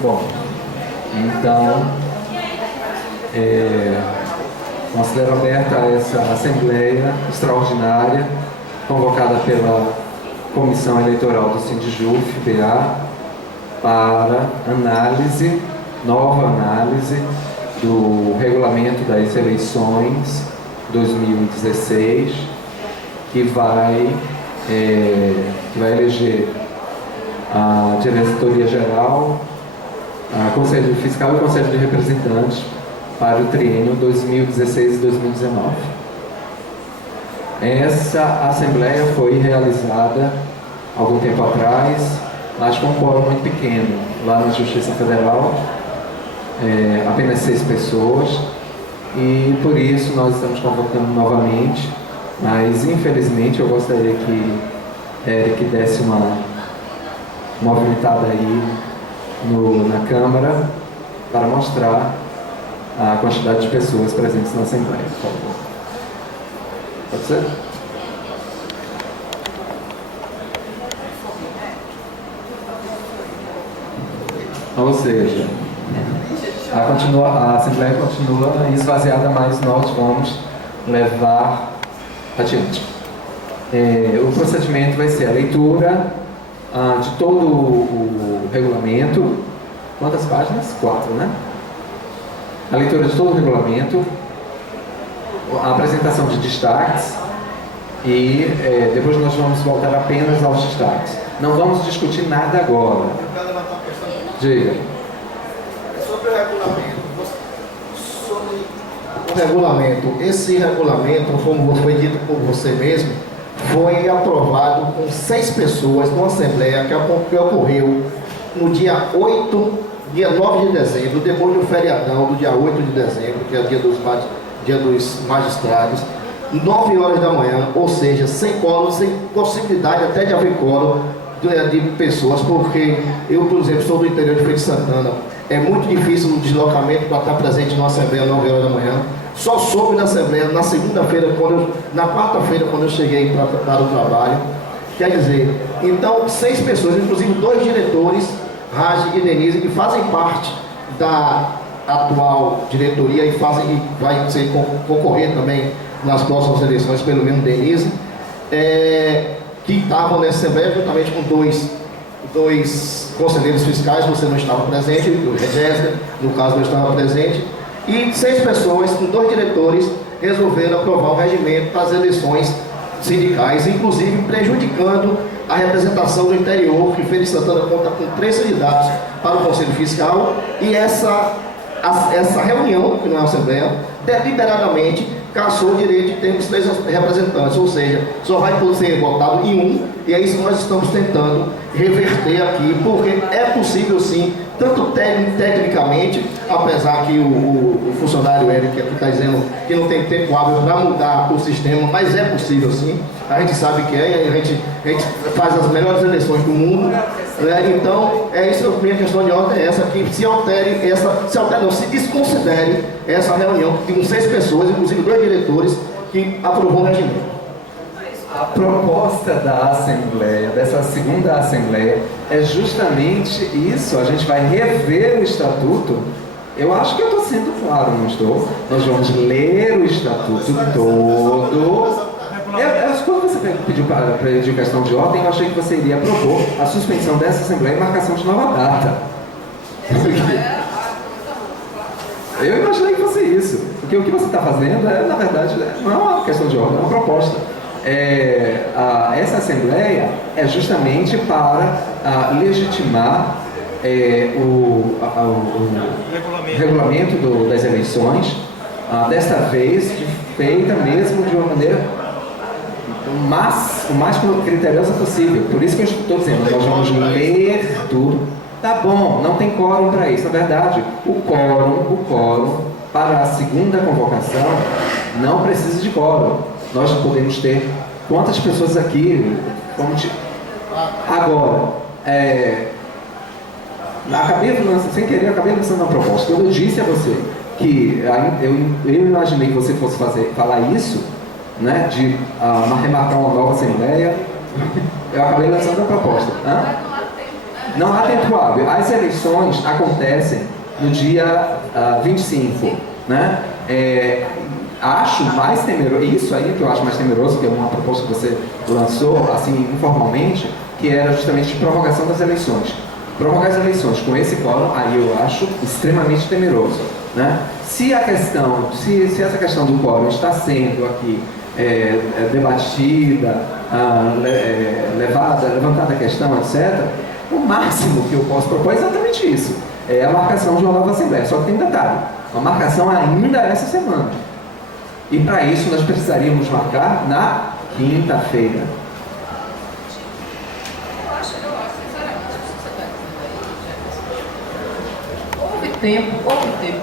Bom, então, considero aberta essa Assembleia Extraordinária, convocada pela Comissão Eleitoral do Sindjuf, BA, para nova análise do regulamento das eleições 2016, que vai eleger a Diretoria Geral, a Conselho Fiscal e Conselho de Representantes para o triênio 2016 e 2019. Essa Assembleia foi realizada algum tempo atrás, mas com um quórum muito pequeno, lá na Justiça Federal, apenas 6 pessoas, e por isso nós estamos convocando novamente, mas infelizmente eu gostaria que Eric desse uma movimentada aí na Câmara para mostrar a quantidade de pessoas presentes na Assembleia, por favor. Pode ser? Ou seja, a Assembleia continua esvaziada, mas nós vamos levar adiante. O procedimento vai ser a leitura de todo o regulamento. Quantas páginas? 4, né? A leitura de todo o regulamento, a apresentação de destaques e depois nós vamos voltar apenas aos destaques. Não vamos discutir nada agora. Eu quero levantar uma questão. Diga. Sobre o regulamento. Esse regulamento, como foi dito por você mesmo, foi aprovado com 6 pessoas numa Assembleia que ocorreu no dia 9 de dezembro, depois do feriadão do dia 8 de dezembro, que é o dia dos magistrados, 9 horas da manhã, ou seja, sem quórum, sem possibilidade até de haver quórum de pessoas, porque eu, por exemplo, sou do interior de Feira de Santana, é muito difícil o deslocamento para estar presente numa Assembleia às 9 horas da manhã. Só soube da Assembleia na segunda-feira, na quarta-feira, quando eu cheguei para o trabalho. Quer dizer, então 6 pessoas, inclusive 2 diretores, Raj e Denise, que fazem parte da atual diretoria e vai concorrer também nas próximas eleições, pelo menos Denise, que estavam nessa Assembleia juntamente com dois conselheiros fiscais. Você não estava presente, o Jéssica, no caso, não estava presente, e 6 pessoas, com 2 diretores, resolveram aprovar o regimento para as eleições sindicais, inclusive prejudicando a representação do interior, que Feira de Santana conta com 3 candidatos para o Conselho Fiscal, e essa reunião, que não é uma Assembleia, deliberadamente cassou o direito de termos 3 representantes, ou seja, só vai poder ser votado em um, e é isso que nós estamos tentando reverter aqui, porque é possível sim, tanto tecnicamente, apesar que o funcionário Eric aqui está dizendo que não tem tempo hábil para mudar o sistema, mas é possível sim, a gente sabe que a gente faz as melhores eleições do mundo, né? Então, isso, a minha questão de ordem é essa, que se desconsidere essa reunião, que tem 6 pessoas, inclusive 2 diretores, que aprovou o regimento. A proposta da Assembleia, dessa segunda Assembleia, é justamente isso. A gente vai rever o Estatuto. Eu acho que eu estou sendo claro, não estou? Nós vamos ler o Estatuto todo. Quando você pediu para pedir questão de ordem, eu achei que você iria propor a suspensão dessa Assembleia e marcação de nova data. Eu imaginei que fosse isso. Porque o que você está fazendo, na verdade, não é uma questão de ordem, é uma proposta. Essa Assembleia é justamente para legitimar o regulamento das eleições, desta vez feita mesmo de uma maneira o mais criteriosa possível. Por isso que eu estou dizendo, nós vamos ler tudo. Tá bom, não tem quórum para isso. Na verdade, o quórum para a segunda convocação não precisa de quórum. Nós podemos ter quantas pessoas aqui, agora, sem querer, acabei lançando uma proposta. Quando eu disse a você que eu imaginei que você fosse falar isso, né, de remarcar uma nova Assembleia, eu acabei lançando a proposta. Não há tempo hábil. As eleições acontecem no dia 25, né? Acho mais temeroso, isso aí que eu acho mais temeroso, que é uma proposta que você lançou, assim, informalmente, que era justamente de prorrogação das eleições. Prorrogar as eleições com esse quórum, aí eu acho extremamente temeroso, né? Se essa questão do quórum está sendo aqui debatida, levantada a questão, etc., o máximo que eu posso propor é exatamente isso. É a marcação de uma nova Assembleia. Só que tem um detalhe, a marcação ainda essa semana. E para isso nós precisaríamos marcar na quinta-feira. Houve tempo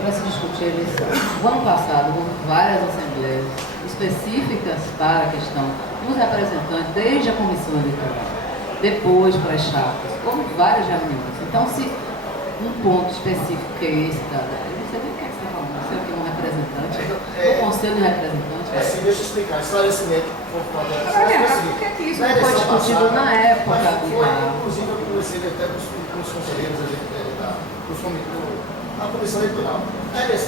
para se discutir a eleição. O ano passado houve várias assembleias específicas para a questão dos representantes, desde a comissão eleitoral, depois para as chapas. Houve várias reuniões. Então, se um ponto específico que é esse, você vê o que é que você está falando? Você é um representante, o conselho de representantes. Sim, deixa eu explicar. Esclarecimento. Por que isso não foi discutido na época? Inclusive, eu conversei até com os conselheiros da comissão eleitoral.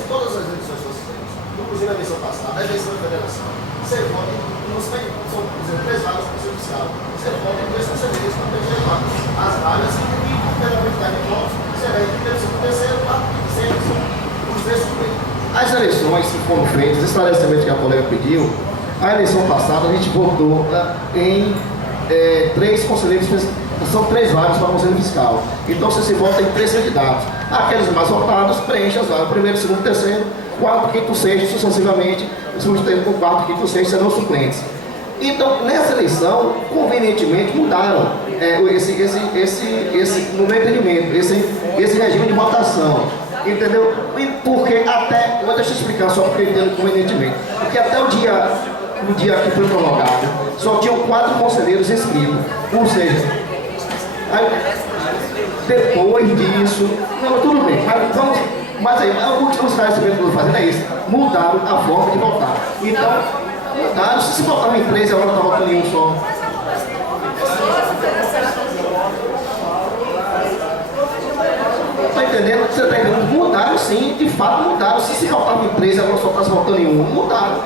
Todas as eleições que vocês têm, inclusive a eleição passada, a eleição da federação, você vota, são, por exemplo, 3 vagas para o conselho fiscal. Você vota em 2 conselheiros para preservar as vagas e, pela quantidade de votos, você vai ter o terceiro, quarto, quinto, sexto, os 3 suplentes. As eleições que foram feitas, esclarecimento que a colega pediu, a eleição passada a gente votou em 3 conselheiros, são 3 vagas para o conselho fiscal. Então você se vota em 3 candidatos. Aqueles mais votados preenchem as vagas, primeiro, segundo, terceiro, quarto, quinto, sexto, sucessivamente, o quarto, quinto, sexto serão suplentes. Então, nessa eleição, convenientemente, mudaram no meu entendimento, esse regime de votação. Entendeu? Porque até, deixa eu explicar só porque eu entendo convenientemente. Porque até o dia que foi prorrogado, só tinham 4 conselheiros inscritos. Ou seja, depois disso, não, tudo bem, mas aí, o último esclarecimento que eu estou fazendo é isso: mudaram a forma de votar. Então, mudaram, se votava em 3, agora está votando em um só. Está entendendo? Você está entendendo? Mudaram sim, de fato mudaram. Se votava em 3, agora só está se votando em 1, mudaram.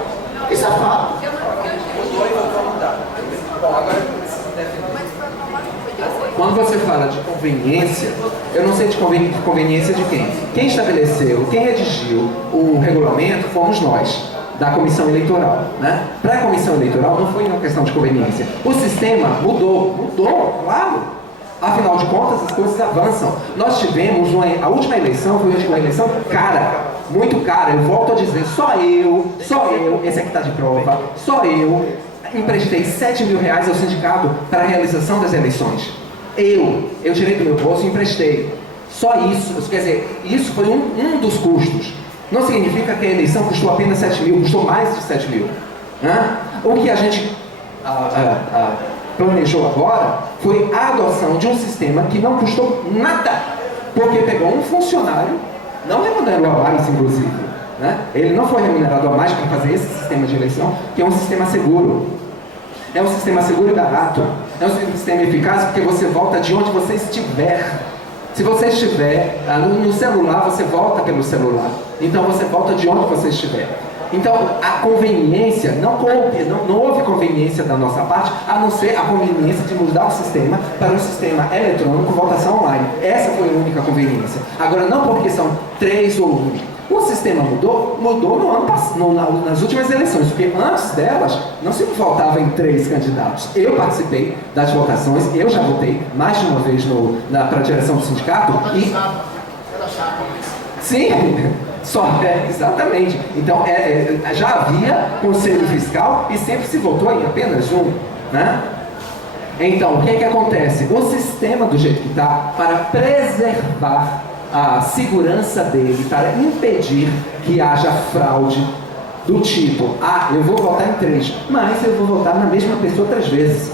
Isso é fato. Quando você fala de conveniência, eu não sei de conveniência de quem. Quem estabeleceu, quem redigiu o regulamento fomos nós, da comissão eleitoral, né? Para a comissão eleitoral não foi uma questão de conveniência. O sistema mudou, claro. Afinal de contas, as coisas avançam. Nós tivemos, a última eleição foi uma eleição cara, muito cara. Eu volto a dizer, só eu, esse aqui está de prova, só eu emprestei R$7.000 ao sindicato para a realização das eleições. Eu tirei do meu bolso e emprestei. Só isso, quer dizer, isso foi um dos custos. Não significa que a eleição custou apenas R$7.000, custou mais de R$7.000. Né? O que a gente planejou agora foi a adoção de um sistema que não custou nada, porque pegou um funcionário, não remunerou a mais, inclusive, né? Ele não foi remunerado a mais para fazer esse sistema de eleição, que é um sistema seguro. É um sistema seguro e barato. É um sistema eficaz porque você volta de onde você estiver. Se você estiver no celular, você volta pelo celular. Então você volta de onde você estiver. Então a conveniência, não houve conveniência da nossa parte, a não ser a conveniência de mudar o sistema para um sistema eletrônico, votação online. Essa foi a única conveniência. Agora, não porque são 3 ou 1. O sistema mudou no ano passado, nas últimas eleições, porque antes delas não se votava em 3 candidatos. Eu participei das votações, eu já votei mais de uma vez para a direção do sindicato. Sim, exatamente. Então já havia conselho fiscal e sempre se votou em apenas 1, né? Então, o que é que acontece? O sistema do jeito que está, para preservar a segurança dele, para impedir que haja fraude do tipo, eu vou votar em 3, mas eu vou votar na mesma pessoa 3 vezes.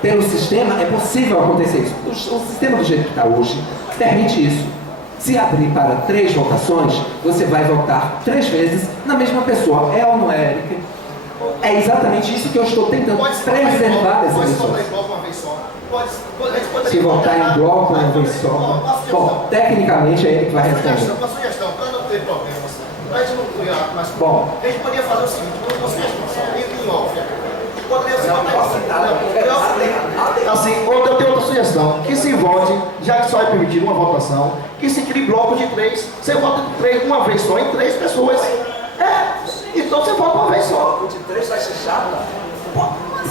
Pelo sistema é possível acontecer isso. O sistema do jeito que está hoje permite isso. Se abrir para 3 votações, você vai votar 3 vezes na mesma pessoa. É ou não é, Eric? É exatamente isso que eu estou tentando preservar dessas pessoas. Pode uma vez só. Se votar em bloco, uma vez só. Bom, tecnicamente é ele que vai responder. Uma sugestão, para não ter problemas, para a gente não criar mais. Bom, a gente podia fazer o seguinte: uma sugestão, em off. Poderia ser assim, ou eu tenho outra sugestão: que se vote, já que só é permitido uma votação, que se crie bloco de 3. Você vota de 3 uma vez só em 3 pessoas. Então você vota uma vez só. O de 3 vai ser chato?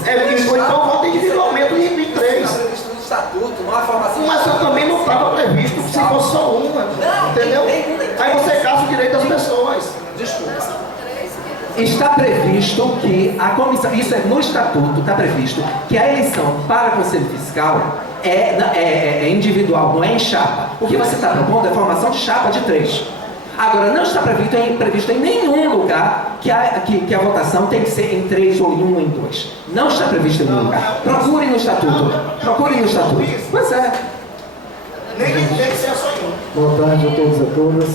Então vota individualmente em 3. No estatuto, não há formação. Mas eu também não estava previsto que se fosse só uma. Entendeu? Aí você caça o direito das pessoas. Desculpa. está previsto que a comissão, isso é no estatuto, está previsto que a eleição para Conselho Fiscal é individual, não é em chapa. O que você está propondo é a formação de chapa de 3. Agora, não está previsto em nenhum lugar que a votação tem que ser em 3 ou em 1 ou em 2. Não está previsto em nenhum lugar. Procure no estatuto. Procure no estatuto. Pois é. Nem que seja só em 1. Boa tarde a todos e a todas.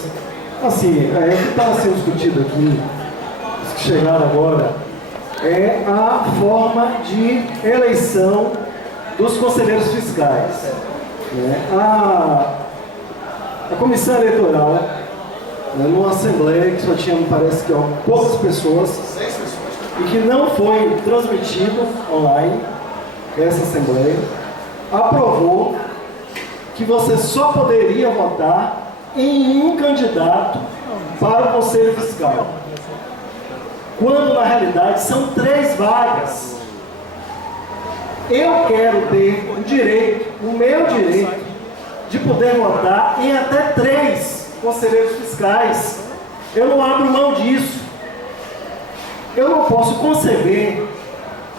Assim, o que estava sendo discutido aqui, os que chegaram agora, é a forma de eleição dos conselheiros fiscais. A comissão eleitoral, numa assembleia que só tinha, me parece que poucas pessoas, 6 pessoas. e que não foi transmitido online, essa assembleia, aprovou que você só poderia votar em um candidato para o Conselho Fiscal, quando na realidade são 3 vagas. Eu quero ter o meu direito de poder votar em até 3 conselheiros fiscais. Eu não abro mão disso. Eu não posso conceber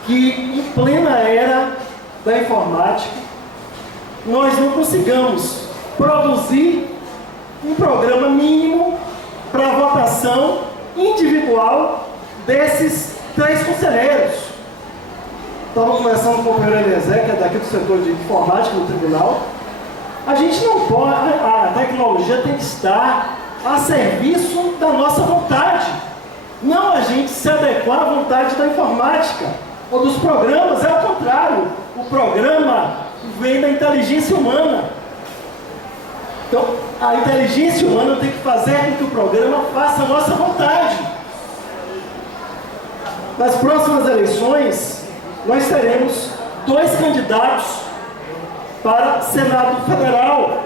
que em plena era da informática nós não consigamos produzir um programa mínimo para a votação individual desses 3 conselheiros. Estava conversando com o companheiro Eliezer, que é daqui do setor de informática do tribunal. A gente não pode, a tecnologia tem que estar a serviço da nossa vontade, não a gente se adequar à vontade da informática ou dos programas. É o contrário, o programa vem da inteligência humana. Então, a inteligência humana tem que fazer com que o programa faça a nossa vontade. Nas próximas eleições, nós teremos 2 candidatos para Senado Federal.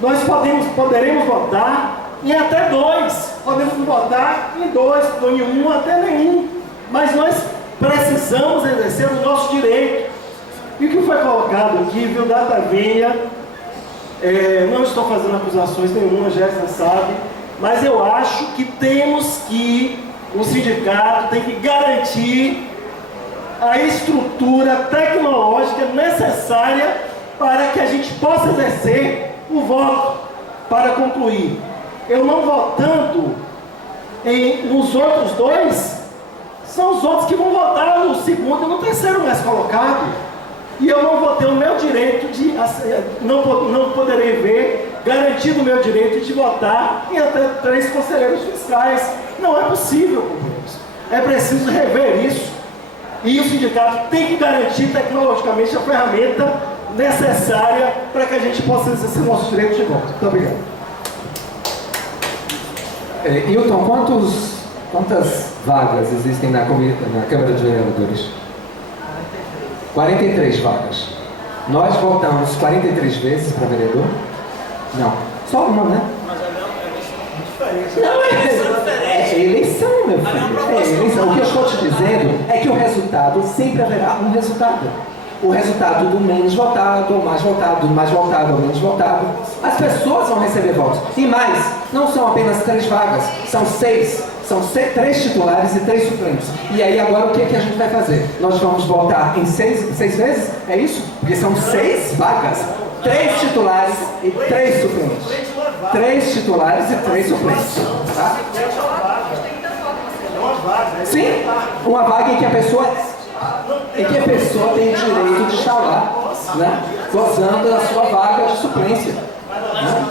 Nós poderemos votar em até 2. Podemos votar em 2, ou em 1, até nenhum. Mas nós precisamos exercer o nosso direito. E o que foi colocado aqui, viu, data venha, não estou fazendo acusações nenhuma, Jéssica sabe, mas eu acho que o sindicato tem que garantir a estrutura tecnológica necessária para que a gente possa exercer o voto. Para concluir, eu não votando nos outros 2, são os outros que vão votar no segundo e no terceiro mais colocado. E eu não vou ter o meu direito de, não poderei ver garantido o meu direito de votar em até 3 conselheiros fiscais. Não é possível, companheiros. É preciso rever isso. E o sindicato tem que garantir tecnologicamente a ferramenta necessária para que a gente possa exercer nossos direitos de voto. Muito obrigado. Hilton, quantas vagas existem na Câmara de Vereadores? 43 vagas. Nós votamos 43 vezes para vereador? Não. Só uma, né? Mas é diferente. Não, é eleição, meu filho. É eleição. O que eu estou te dizendo é que o resultado sempre haverá um resultado. O resultado do menos votado, ou mais votado, do mais votado, ou menos votado. As pessoas vão receber votos. E mais, não são apenas 3 vagas, são 6. São 3 titulares e 3 suplentes. E aí agora o que a gente vai fazer? Nós vamos votar em 6 vezes? É isso? Porque são 6 vagas. 3 titulares e 3 suplentes. 3 titulares e 3 suplentes. Tá? Sim, uma vaga em que a pessoa tem o direito de estar lá, né? Gozando da sua vaga de suplência. Né?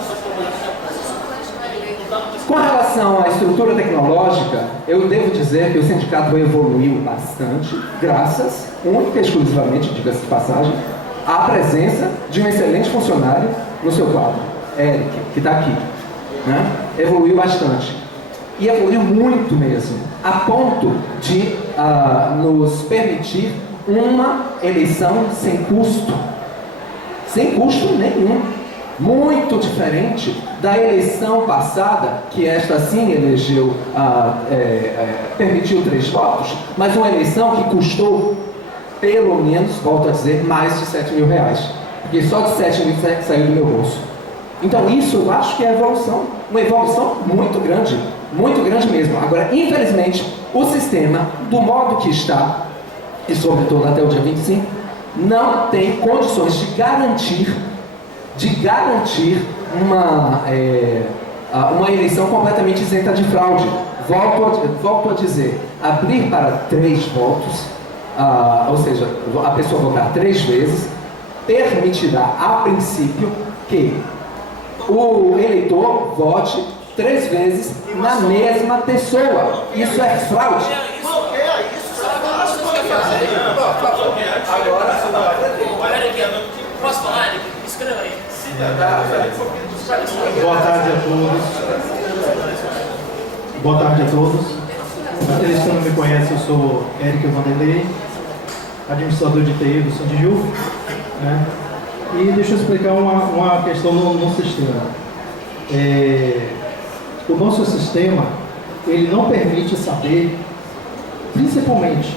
Com relação à estrutura estrutura tecnológica, eu devo dizer que o sindicato evoluiu bastante, graças, única e exclusivamente, diga-se de passagem, à presença de um excelente funcionário no seu quadro, Eric, que está aqui. Né? Evoluiu bastante. E evoluiu muito mesmo, a ponto de nos permitir uma eleição sem custo nenhum. Muito diferente da eleição passada, que esta sim elegeu, permitiu 3 votos, mas uma eleição que custou, pelo menos, volto a dizer, mais de 7 mil reais. Porque só de 7 mil saiu do meu bolso. Então isso eu acho que é evolução, uma evolução muito grande mesmo. Agora, infelizmente, o sistema, do modo que está, e sobretudo até o dia 25, não tem condições de garantir uma eleição completamente isenta de fraude. Volto a dizer, abrir para 3 votos, ou seja, a pessoa votar 3 vezes, permitirá, a princípio, que o eleitor vote 3 vezes na mesma pessoa. Isso é fraude. Posso falar? Escreva aí. Boa tarde a todos. Boa tarde a todos. Aqueles que não me conhecem, eu sou Eric Vanderlei, administrador de TI do Sandiju, né? E deixa eu explicar uma questão no sistema. O nosso sistema, ele não permite saber, principalmente,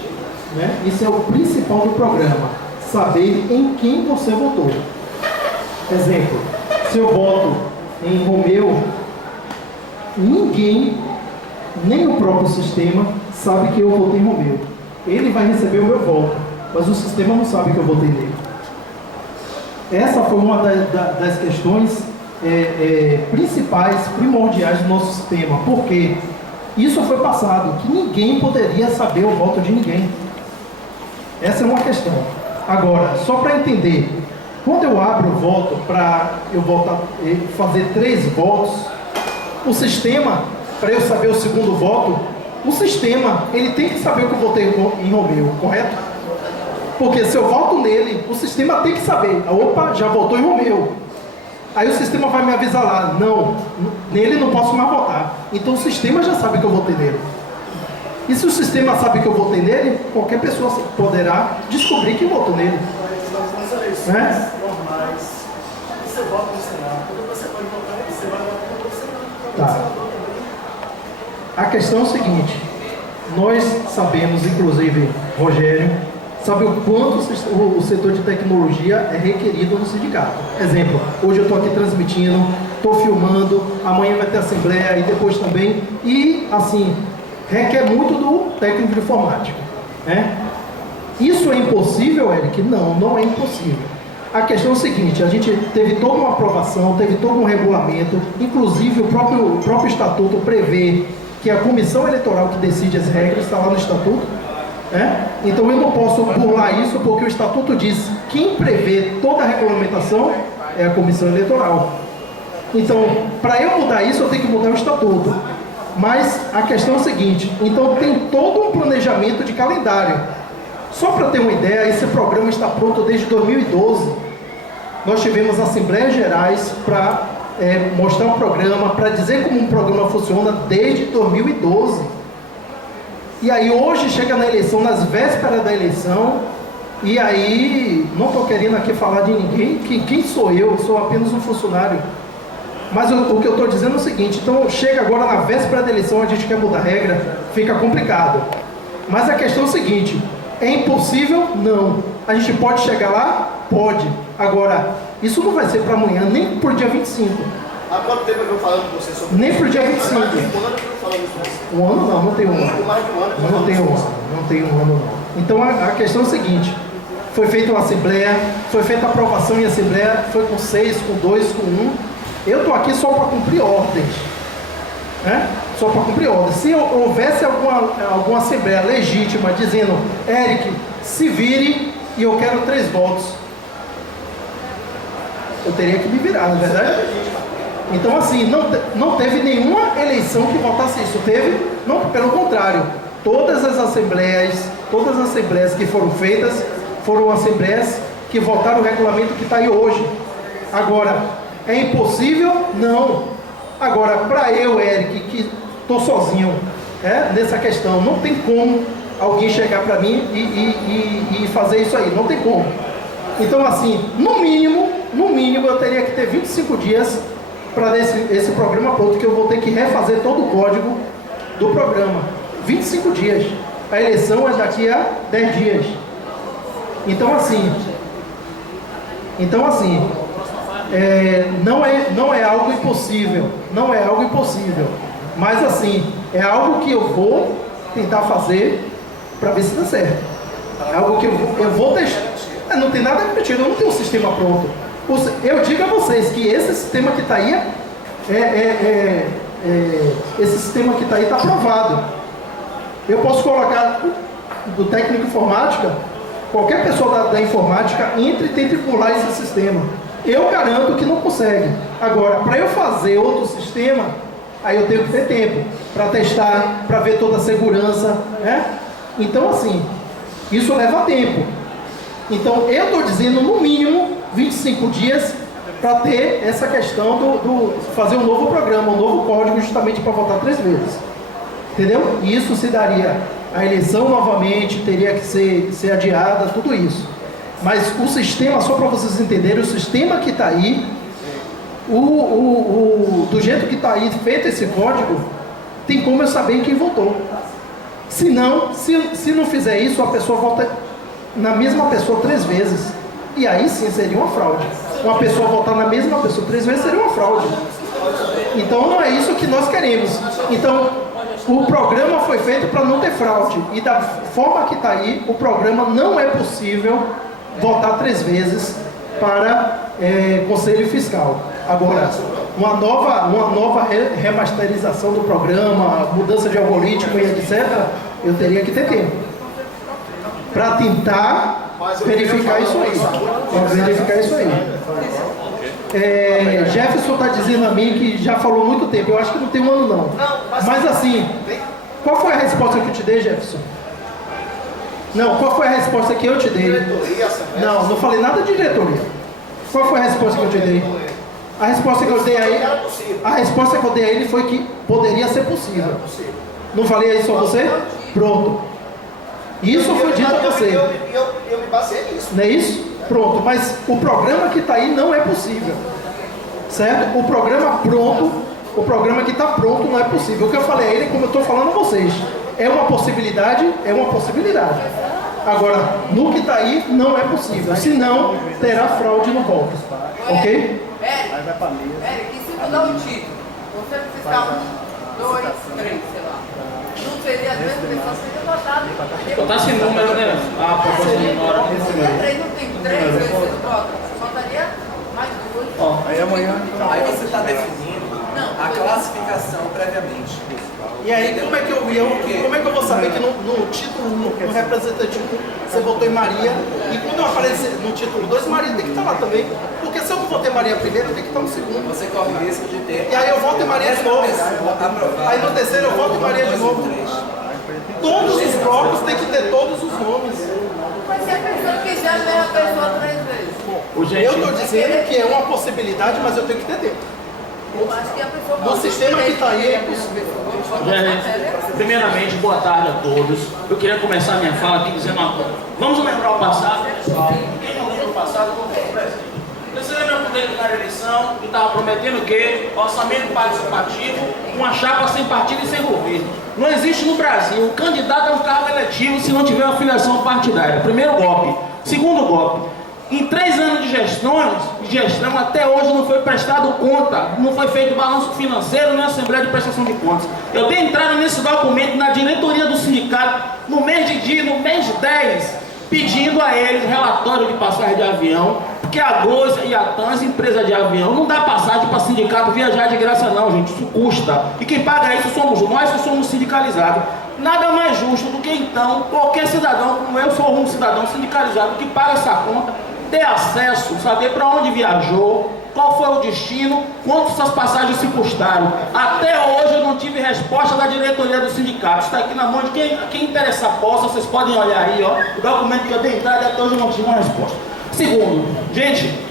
né? Isso é o principal do programa, saber em quem você votou. Exemplo, se eu voto em Romeu, ninguém, nem o próprio sistema, sabe que eu votei em Romeu. Ele vai receber o meu voto, mas o sistema não sabe que eu votei nele. Essa foi uma das questões principais, primordiais do nosso sistema, porque isso foi passado, que ninguém poderia saber o voto de ninguém. Essa é uma questão. Agora, só para entender, quando eu abro o voto para eu fazer 3 votos, o sistema, para eu saber o segundo voto, o sistema, ele tem que saber que eu votei em Romeu, correto? Porque se eu voto nele, o sistema tem que saber. Opa, já votou em Romeu. Aí o sistema vai me avisar lá, não, nele não posso mais votar. Então o sistema já sabe que eu votei nele. E se o sistema sabe que eu votei nele, qualquer pessoa poderá descobrir que votou nele. Né? Normais. Você vota no Senado, quando você pode votar, você vai votar no Senado. Tá. A questão é o seguinte, nós sabemos, inclusive, Rogério, sabe o quanto o setor de tecnologia é requerido no sindicato. Exemplo, hoje eu estou aqui transmitindo, estou filmando, amanhã vai ter assembleia e depois também, e assim, requer muito do técnico de informática, né? Isso é impossível, Eric? Não, não é impossível. A questão é o seguinte, a gente teve toda uma aprovação, teve todo um regulamento, inclusive o próprio estatuto prevê que a comissão eleitoral que decide as regras está lá no estatuto, né? Então eu não posso burlar isso porque o estatuto diz quem prevê toda a regulamentação é a comissão eleitoral. Então, para eu mudar isso, eu tenho que mudar o estatuto. Mas a questão é a seguinte, então tem todo um planejamento de calendário. Só para ter uma ideia, esse programa está pronto desde 2012. Nós tivemos assembleias gerais para mostrar o programa, para dizer como um programa funciona desde 2012. E aí hoje chega na eleição, nas vésperas da eleição, e aí não estou querendo aqui falar de ninguém, que quem sou eu sou apenas um funcionário. Mas o que eu estou dizendo é o seguinte, então chega agora na véspera da eleição, a gente quer mudar a regra, fica complicado. Mas a questão é o seguinte, é impossível? Não. A gente pode chegar lá? Pode. Agora, isso não vai ser para amanhã, nem por dia 25. Há quanto tempo eu venho falando com você sobre isso? Nem pro dia 25. Um ano eu venho falando isso com você. Um ano não, não tem um ano. Mais de um ano. Não tem um ano, não tem um ano não. Então a questão é a seguinte, foi feita uma assembleia, foi feita a aprovação em assembleia, foi com 6, com 2, com 1. Eu estou aqui só para cumprir ordens, né? Só para cumprir ordens. Se houvesse alguma assembleia legítima dizendo, Eric, se vire e eu quero 3 votos, eu teria que me virar, não é verdade? Então, assim, não teve nenhuma eleição que votasse isso. Teve, não, pelo contrário, todas as assembleias que foram feitas foram assembleias que votaram o regulamento que está aí hoje. Agora, é impossível? Não. Agora, para eu, Eric, que estou sozinho nessa questão, não tem como alguém chegar para mim e fazer isso aí, não tem como. Então, assim, no mínimo eu teria que ter 25 dias para esse programa pronto, que eu vou ter que refazer todo o código do programa. 25 dias. A eleição é daqui a 10 dias. Então assim, não é algo impossível, mas assim, é algo que eu vou tentar fazer para ver se dá certo. É algo que eu vou testar. Não tem nada repetido, eu não tenho um sistema pronto. Eu digo a vocês que esse sistema que está aí esse sistema que está aí está aprovado. Eu posso colocar do técnico informática, qualquer pessoa da informática entre e tente pular esse sistema. Eu garanto que não consegue. Agora, para eu fazer outro sistema, aí eu tenho que ter tempo para testar, para ver toda a segurança, Então, assim, isso leva tempo. Então, eu estou dizendo, no mínimo, 25 dias para ter essa questão fazer um novo programa, um novo código, justamente para votar 3 vezes. Entendeu? E isso se daria a eleição novamente, teria que ser adiada, tudo isso. Mas o sistema, só para vocês entenderem, o sistema que está aí, do jeito que está aí, feito esse código, tem como eu saber quem votou. Se não fizer isso, a pessoa vota na mesma pessoa 3 vezes. E aí sim seria uma fraude. Uma pessoa votar na mesma pessoa 3 vezes seria uma fraude. Então não é isso que nós queremos. Então o programa foi feito para não ter fraude. E da forma que está aí, o programa não é possível votar 3 vezes para Conselho Fiscal. Agora, uma nova remasterização do programa, mudança de algoritmo e etc., eu teria que ter tempo para tentar verificar isso aí. Jefferson está dizendo a mim que já falou muito tempo. Eu acho que não tem um ano não. Mas assim, qual foi a resposta que eu te dei, Jefferson? Não, qual foi a resposta que eu te dei? Não falei nada de diretoria. Qual foi a resposta que eu te dei? A resposta que eu dei a ele foi que poderia ser possível. Não falei isso a você? Pronto. Isso foi dito a você. Eu me baseei nisso. Não é isso? Pronto. Mas o programa que está aí não é possível. Certo? O programa que está pronto não é possível. O que eu falei a ele, como eu estou falando a vocês, é uma possibilidade. Agora, no que está aí, não é possível. Senão, terá fraude no voto. Ok? Eric, e se mudar o título? Você precisa 1, 2, 3, sei lá. Não seria, às vezes, a pessoa seria votada. Botasse número, né? A proposta de hora. Não tem 3 vezes vota. Faltaria mais 2. Aí amanhã. Aí você está definindo a classificação previamente. E aí, como é que eu vou saber que no título, no representativo, você votou em Maria, e quando eu aparecer no título 2, Maria tem que estar lá também. Porque se eu votei Maria primeiro, tem que estar no segundo. Você corre o risco de ter. E aí eu voto em Maria de novo. Aí no terceiro eu voto em Maria de novo. Todos os blocos tem que ter todos os nomes. Mas se a pessoa quiser ver a pessoa 3 vezes? Eu estou dizendo que é uma possibilidade, mas eu tenho que ter tempo. Eu acho que a pessoa No sistema que está aí é impossível. Gente, primeiramente, boa tarde a todos. Eu queria começar a minha fala aqui dizendo uma coisa. Vamos lembrar o passado, pessoal. Quem não lembra o passado, vamos ver o presente. Você lembra quando ele na eleição e estava prometendo o quê? Orçamento participativo, uma chapa sem partido e sem governo. Não existe no Brasil um candidato a um cargo eletivo se não tiver uma filiação partidária. Primeiro golpe. Segundo golpe. Em 3 anos de gestão, até hoje não foi prestado conta, não foi feito balanço financeiro nem Assembleia de Prestação de Contas. Eu dei entrada nesse documento na diretoria do sindicato no mês 10, pedindo a eles relatório de passagem de avião, porque a Gol e a TANS, empresa de avião, não dá passagem para sindicato viajar de graça não, gente, isso custa. E quem paga isso somos nós que somos sindicalizados. Nada mais justo do que então qualquer cidadão, como eu sou um cidadão sindicalizado, que paga essa conta, ter acesso, saber para onde viajou, qual foi o destino, quanto suas passagens se custaram. Até hoje eu não tive resposta da diretoria do sindicato. Está aqui na mão de quem interessar possa, vocês podem olhar aí, ó, o documento que eu dei entrada, até hoje eu não tive uma resposta. Segundo, gente,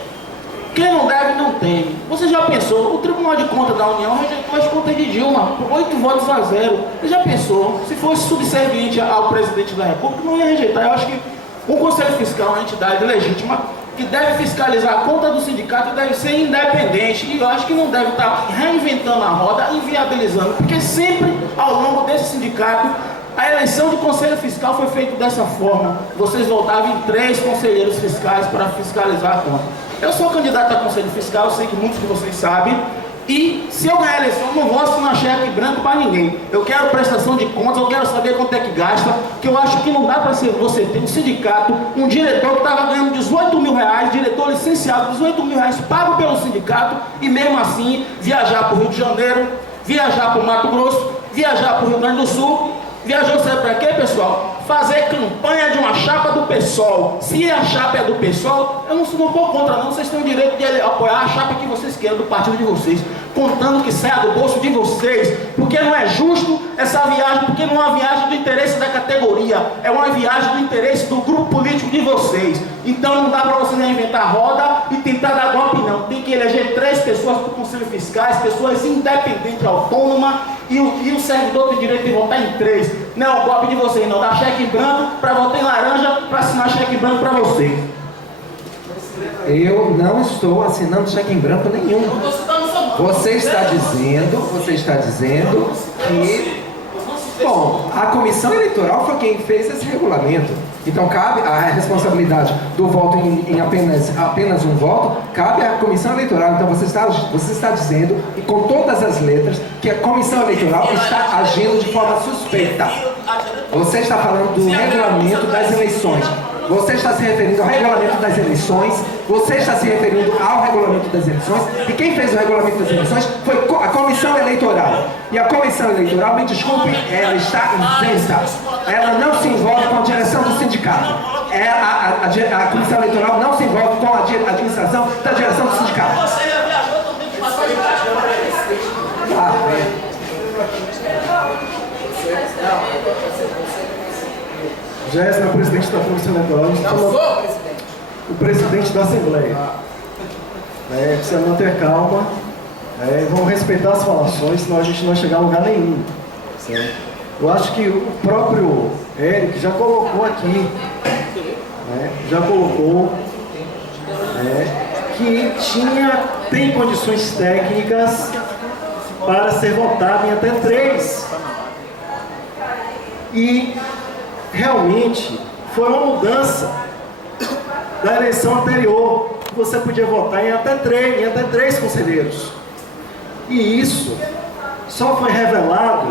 quem não deve não teme. Você já pensou, o Tribunal de Contas da União rejeitou as contas de Dilma por 8 votos a 0. Você já pensou, se fosse subserviente ao presidente da República, não ia rejeitar. Eu acho que o Conselho Fiscal é uma entidade legítima que deve fiscalizar a conta do sindicato, deve ser independente, e eu acho que não deve estar reinventando a roda, inviabilizando, porque sempre ao longo desse sindicato a eleição de Conselho Fiscal foi feita dessa forma. Vocês votavam em 3 conselheiros fiscais para fiscalizar a conta. Eu sou candidato a Conselho Fiscal, eu sei que muitos de vocês sabem, e se eu ganhar a eleição, eu não vou assinar cheque branco para ninguém. Eu quero prestação de contas, eu quero saber quanto é que gasta, que eu acho que não dá para você ter um sindicato, um diretor que estava ganhando 18 mil reais, diretor licenciado, 18 mil reais pago pelo sindicato, e mesmo assim viajar para o Rio de Janeiro, viajar para o Mato Grosso, viajar para o Rio Grande do Sul. Viajou, sabe para quê, pessoal? Fazer campanha de uma chapa do PSOL. Se a chapa é do PSOL, eu não vou contra não, vocês têm o direito de apoiar a chapa que vocês queiram do partido de vocês, contando que saia do bolso de vocês, porque não é justo essa viagem, porque não é uma viagem do interesse da categoria, é uma viagem do interesse do grupo político de vocês. Então não dá para vocês reinventar a roda e tentar dar golpe não, tem que eleger 3 pessoas para o Conselho Fiscais, pessoas independentes, autônomas, e o servidor tem direito de votar em 3. Não é o golpe de vocês não, dá cheque branco para votar em laranja, para assinar cheque branco para vocês. Eu não estou assinando cheque em branco nenhum. Você está dizendo que, bom, a comissão eleitoral foi quem fez esse regulamento. Então cabe a responsabilidade do voto em apenas um voto, cabe à comissão eleitoral. Então você está dizendo, e com todas as letras, que a comissão eleitoral está agindo de forma suspeita. Você está falando do regulamento das eleições. Você está se referindo ao regulamento das eleições, você está se referindo ao regulamento das eleições, e quem fez o regulamento das eleições foi a comissão eleitoral. E a comissão eleitoral, me desculpe, ela está isenta. Ela não se envolve com a direção do sindicato. A comissão eleitoral não se envolve com a administração da direção do sindicato. Você já viajou, então tem que passar de Jéssica, presidente da Comissão Eleitoral, o presidente da Assembleia. Precisa manter calma, vamos respeitar as falações, senão a gente não vai chegar a lugar nenhum. Certo? Eu acho que o próprio Eric já colocou aqui, que tem condições técnicas para ser votado em até 3. E realmente foi uma mudança da eleição anterior, que você podia votar em até 3 conselheiros. E isso só foi revelado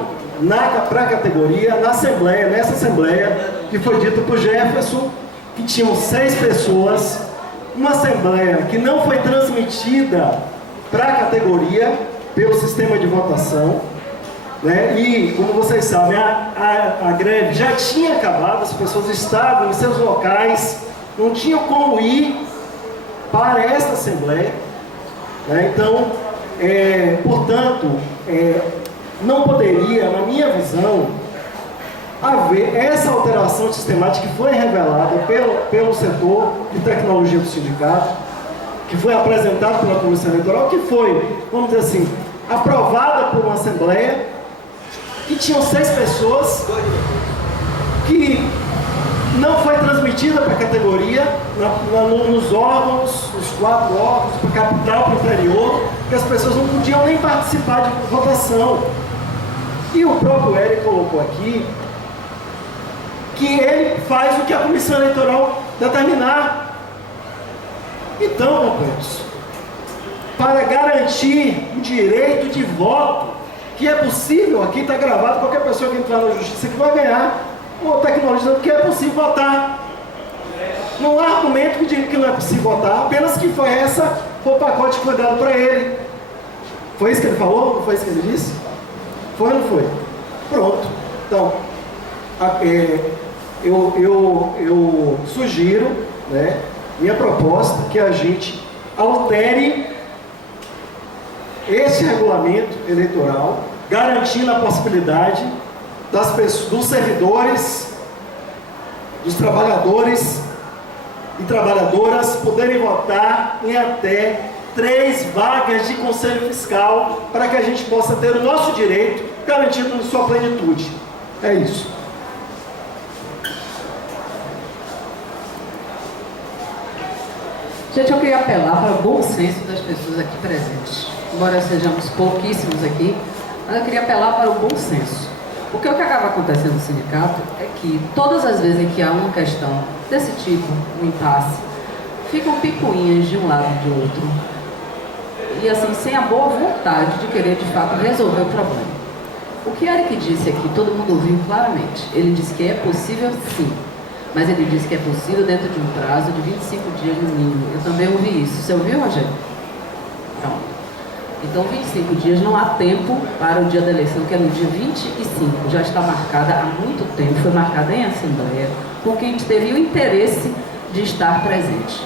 para a categoria, nessa assembleia, que foi dito por Jefferson, que tinham 6 pessoas, uma assembleia que não foi transmitida para a categoria pelo sistema de votação. E, como vocês sabem, a greve já tinha acabado, as pessoas estavam em seus locais, não tinham como ir para esta Assembleia. Então, portanto, não poderia, na minha visão, haver essa alteração sistemática que foi revelada pelo setor de tecnologia do sindicato, que foi apresentada pela Comissão Eleitoral, que foi, vamos dizer assim, aprovada por uma Assembleia, que tinham 6 pessoas, que não foi transmitida para a categoria, nos órgãos, os 4 órgãos, para a capital, para o interior, que as pessoas não podiam nem participar de votação. E o próprio Eric colocou aqui que ele faz o que a Comissão Eleitoral determinar. Então, companheiros, para garantir o direito de voto, que é possível, aqui está gravado, qualquer pessoa que entrar na justiça que vai ganhar, ou tecnologia, que é possível votar. Não há argumento que diga que não é possível votar, apenas que foi o pacote que foi dado para ele. Foi isso que ele falou? Não foi isso que ele disse? Foi ou não foi? Pronto. Então, eu sugiro, Minha proposta é que a gente altere esse regulamento eleitoral, garantindo a possibilidade das pessoas, dos servidores, dos trabalhadores e trabalhadoras poderem votar em até 3 vagas de conselho fiscal, para que a gente possa ter o nosso direito garantido em sua plenitude. É isso. Gente, eu queria apelar para o bom senso das pessoas aqui presentes. Embora sejamos pouquíssimos aqui, mas eu queria apelar para o bom senso. Porque o que acaba acontecendo no sindicato é que todas as vezes em que há uma questão desse tipo, um impasse, ficam picuinhas de um lado e de outro. E assim, sem a boa vontade de querer de fato resolver o problema. O que Eric disse aqui, todo mundo ouviu claramente. Ele disse que é possível sim, mas ele disse que é possível dentro de um prazo de 25 dias no mínimo. Eu também ouvi isso. Você ouviu, Rogério? Não. Então, 25 dias não há tempo para o dia da eleição, que é no dia 25. Já está marcada há muito tempo, foi marcada em assembleia, porque a gente teve o interesse de estar presente.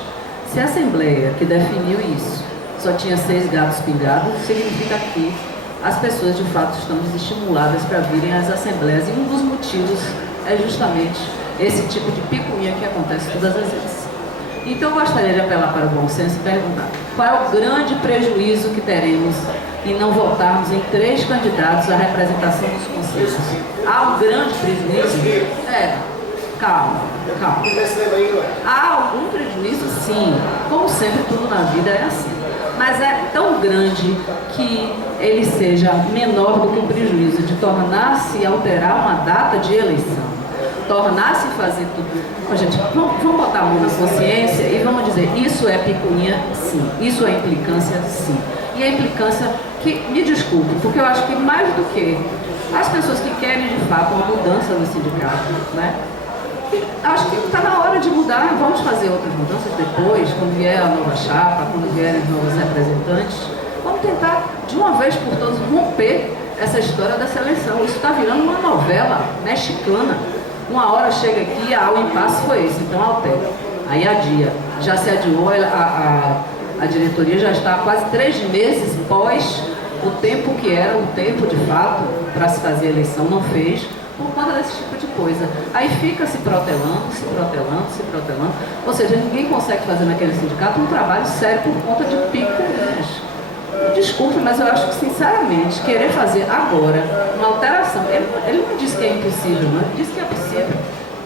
Se a assembleia que definiu isso só tinha 6 gatos pingados, significa que as pessoas de fato estão desestimuladas para virem às assembleias, e um dos motivos é justamente esse tipo de picuinha que acontece todas as vezes. Então eu gostaria de apelar para o bom senso e perguntar: qual é o grande prejuízo que teremos em não votarmos em 3 candidatos à representação dos conselhos? Há um grande prejuízo? Calma. Há algum prejuízo? Sim. Como sempre, tudo na vida é assim. Mas é tão grande que ele seja menor do que o prejuízo de tornar-se alterar uma data de eleição. Tornar-se fazer tudo. Ó, gente, vamos botar a mão na consciência e vamos dizer: isso é picuinha, sim. Isso é implicância, sim. E a implicância que, me desculpe, porque eu acho que mais do que as pessoas que querem de fato uma mudança no sindicato, né? Acho que está na hora de mudar. Vamos fazer outras mudanças depois, quando vier a nova chapa, quando vierem os novos representantes. Vamos tentar, de uma vez por todas, romper essa história dessa eleição. Isso está virando uma novela mexicana. Uma hora chega aqui, o impasse foi esse, então altera. Aí adia. Já se adiou, a diretoria já está há quase 3 meses pós o tempo que era o tempo de fato para se fazer a eleição, não fez, por conta desse tipo de coisa. Aí fica se protelando. Ou seja, ninguém consegue fazer naquele sindicato um trabalho sério por conta de picuinhas. Desculpe, mas eu acho que, sinceramente, querer fazer agora uma alteração, ele não disse que é impossível, não, ele disse que é possível,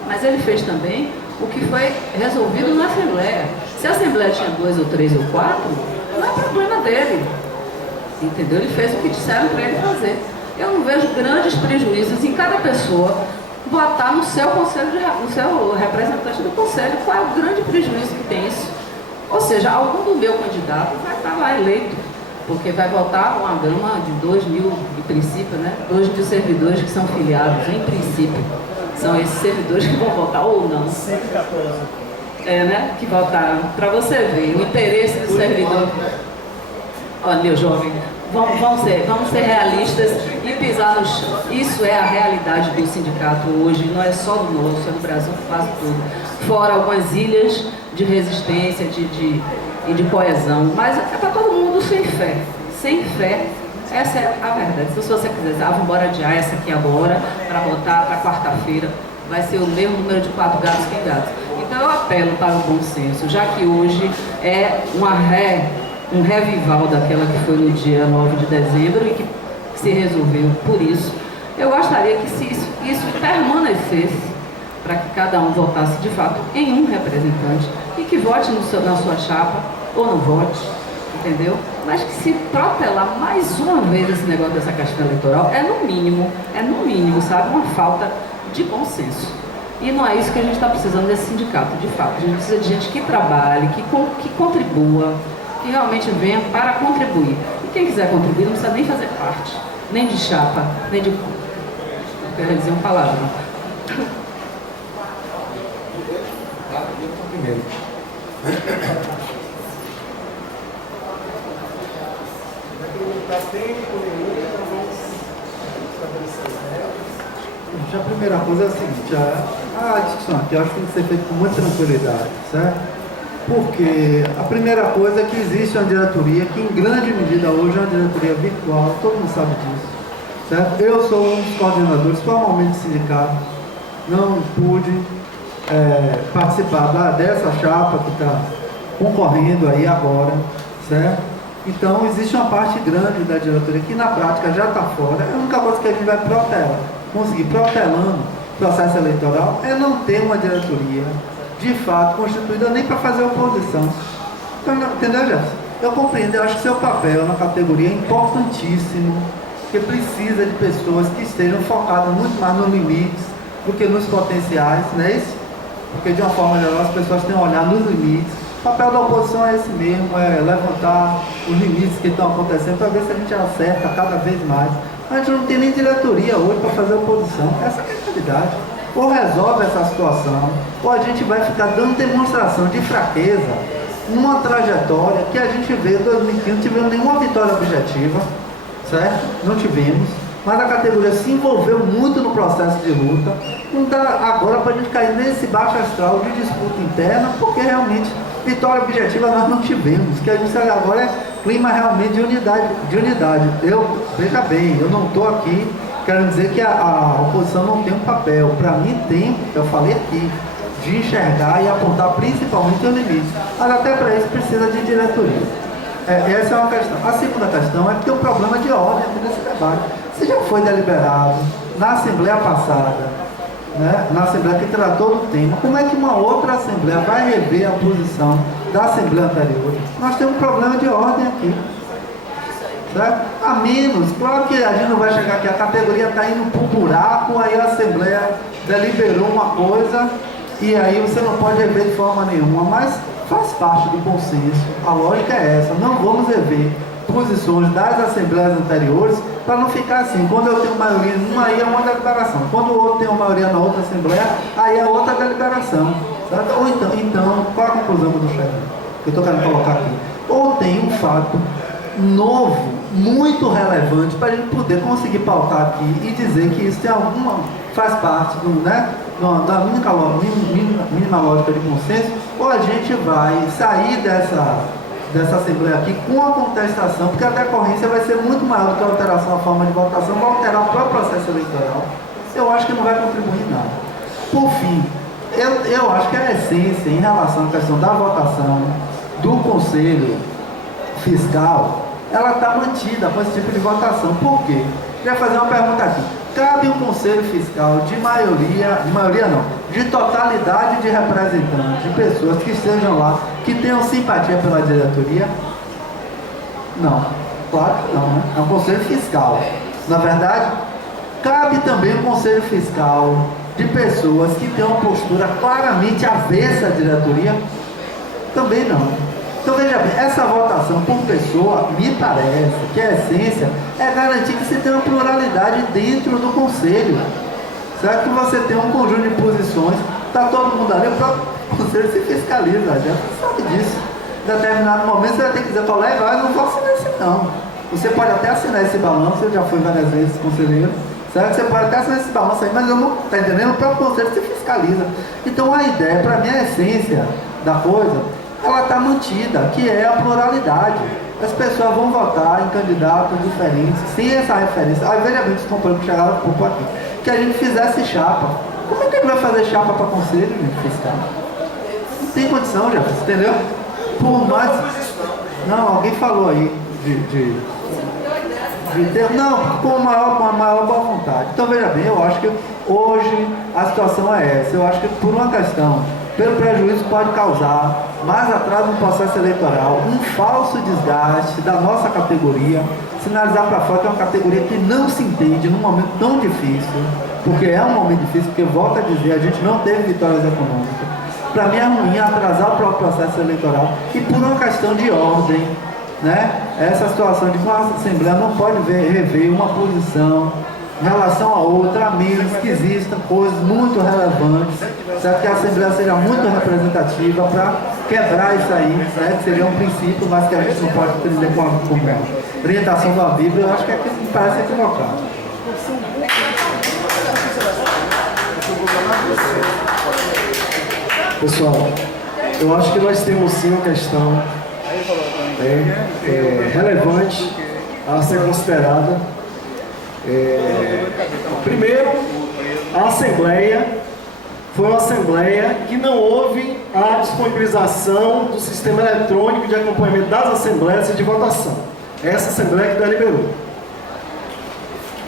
mas ele fez também o que foi resolvido na Assembleia. Se a Assembleia tinha 2 ou 3 ou 4, não é problema dele, entendeu? Ele fez o que disseram para ele fazer. Eu não vejo grandes prejuízos em cada pessoa votar no seu conselho, no seu representante do conselho. Qual é o grande prejuízo que tem isso? Ou seja, algum do meu candidato vai estar lá eleito, porque vai votar uma gama de 2 mil, em princípio, né? 2 mil servidores que são filiados, em princípio. São esses servidores que vão votar ou não. 114. Né? Que votaram. Para você ver, o interesse do servidor. Olha, meu jovem, vamos ser realistas e pisar no chão. Isso é a realidade do sindicato hoje, não é só do nosso, é do Brasil, quase tudo. Fora algumas ilhas de resistência e de coesão, mas está todo mundo sem fé. Sem fé, essa é a verdade. Se você quiser, vamos embora adiar essa aqui agora, para votar para quarta-feira, vai ser o mesmo número de 4 gatos pingados. Então eu apelo para o bom senso, já que hoje é um revival daquela que foi no dia 9 de dezembro e que se resolveu por isso. Eu gostaria que se isso permanecesse, para que cada um votasse de fato em um representante e que vote na sua chapa ou não vote, entendeu? Mas que se protelar mais uma vez esse negócio dessa questão eleitoral é no mínimo, sabe, uma falta de bom senso. E não é isso que a gente está precisando desse sindicato, de fato. A gente precisa de gente que trabalhe, que contribua, que realmente venha para contribuir. E quem quiser contribuir não precisa nem fazer parte, nem de chapa, nem de... Eu quero dizer uma palavra. Primeiro. Está tempo nenhum, então vamos estabelecer as regras. A primeira coisa é a seguinte: a discussão aqui eu acho que tem que ser feita com muita tranquilidade, certo? Porque a primeira coisa é que existe uma diretoria, que em grande medida hoje é uma diretoria virtual, todo mundo sabe disso, certo? Eu sou um dos coordenadores formalmente do sindicato, não pude participar dessa chapa que está concorrendo aí agora, certo? Então existe uma parte grande da diretoria que na prática já está fora. A única coisa que a gente vai conseguir protelando o processo eleitoral é não ter uma diretoria de fato constituída nem para fazer oposição. Então, entendeu, Jefferson? Eu compreendo, eu acho que seu papel na categoria é importantíssimo, porque precisa de pessoas que estejam focadas muito mais nos limites do que nos potenciais, não é isso? Porque de uma forma geral as pessoas têm que olhar nos limites. O papel da oposição é esse mesmo, é levantar os limites que estão acontecendo para ver se a gente acerta cada vez mais. A gente não tem nem diretoria hoje para fazer oposição, essa é a realidade. Ou resolve essa situação, ou a gente vai ficar dando demonstração de fraqueza numa trajetória que a gente vê em 2015, não tivemos nenhuma vitória objetiva, certo? Não tivemos, mas a categoria se envolveu muito no processo de luta. Não dá agora para a gente cair nesse baixo astral de disputa interna, porque realmente vitória objetiva nós não tivemos. O que a gente sabe agora é clima realmente de unidade. Veja bem, eu não estou aqui querendo dizer que a oposição não tem um papel. Para mim tem, eu falei aqui, de enxergar e apontar principalmente os limites. Mas até para isso precisa de diretoria. Essa é uma questão. A segunda questão é que tem um problema de ordem aqui nesse debate. Se já foi deliberado na Assembleia passada, né, na Assembleia que tratou do tema, como é que uma outra Assembleia vai rever a posição da Assembleia anterior? Nós temos um problema de ordem aqui. Certo? A menos, claro que a gente não vai chegar aqui, a categoria está indo para o buraco, aí a Assembleia deliberou uma coisa e aí você não pode rever de forma nenhuma, mas faz parte do consenso, a lógica é essa, não vamos rever posições das Assembleias anteriores para não ficar assim, quando eu tenho maioria numa, aí é uma deliberação, quando o outro tem uma maioria na outra Assembleia, aí é outra deliberação, certo? Ou então, qual a conclusão do chefe que eu estou querendo colocar aqui? Ou tem um fato novo, muito relevante para a gente poder conseguir pautar aqui e dizer que isso tem faz parte da mínima lógica de consenso, ou a gente vai sair dessa Assembleia aqui com a contestação, porque a decorrência vai ser muito maior do que a alteração da forma de votação, vai alterar o próprio processo eleitoral. Eu acho que não vai contribuir em nada. Por fim, eu acho que a essência em relação à questão da votação do Conselho Fiscal, ela está mantida com esse tipo de votação. Por quê? Queria fazer uma pergunta aqui. Cabe um Conselho Fiscal de totalidade de representantes, de pessoas que estejam lá, que tenham simpatia pela diretoria? Não, claro que não, né? É um Conselho Fiscal. Na verdade, cabe também um Conselho Fiscal de pessoas que tenham uma postura claramente avessa à diretoria? Também não. Então veja bem, essa votação por pessoa, me parece que a essência é garantir que você tenha uma pluralidade dentro do Conselho. Certo? Que você tem um conjunto de posições, está todo mundo ali, o próprio Conselho se fiscaliza, já sabe disso. Em determinado momento você vai ter que dizer, colega, eu não vou assinar esse não. Você pode até assinar esse balanço, eu já fui várias vezes conselheiro, certo? Você pode até assinar esse balanço aí, mas eu não, está entendendo? O próprio Conselho se fiscaliza. Então a ideia, para mim, a essência da coisa, ela está mantida, que é a pluralidade. As pessoas vão votar em candidatos diferentes, sem essa referência. Aí, veja bem, os companheiros que chegaram um pouco aqui, que a gente fizesse chapa. Como é que a gente vai fazer chapa para conselho, gente, fiscal? Não tem condição, já, entendeu? Por mais... Não, alguém falou aí de ter... Não, com a maior boa vontade. Então, veja bem, eu acho que hoje a situação é essa. Eu acho que por uma questão, pelo prejuízo que pode causar, mais atrás no processo eleitoral, um falso desgaste da nossa categoria, sinalizar para fora que é uma categoria que não se entende num momento tão difícil, porque é um momento difícil, porque, volto a dizer, a gente não teve vitórias econômicas. Para mim é ruim atrasar o próprio processo eleitoral e por uma questão de ordem, né? Essa situação de que a Assembleia não pode rever uma posição em relação a outra, a menos que existam coisas muito relevantes, certo? Que a Assembleia seja muito representativa para quebrar isso aí, certo? Seria um princípio, mas que a gente não pode entender com a orientação da Bíblia. Eu acho que aqui me parece equivocado. Pessoal, eu acho que nós temos sim uma questão relevante a ser considerada. Primeiro, a Assembleia foi uma Assembleia que não houve a disponibilização do sistema eletrônico de acompanhamento das Assembleias e de votação. Essa Assembleia que deliberou.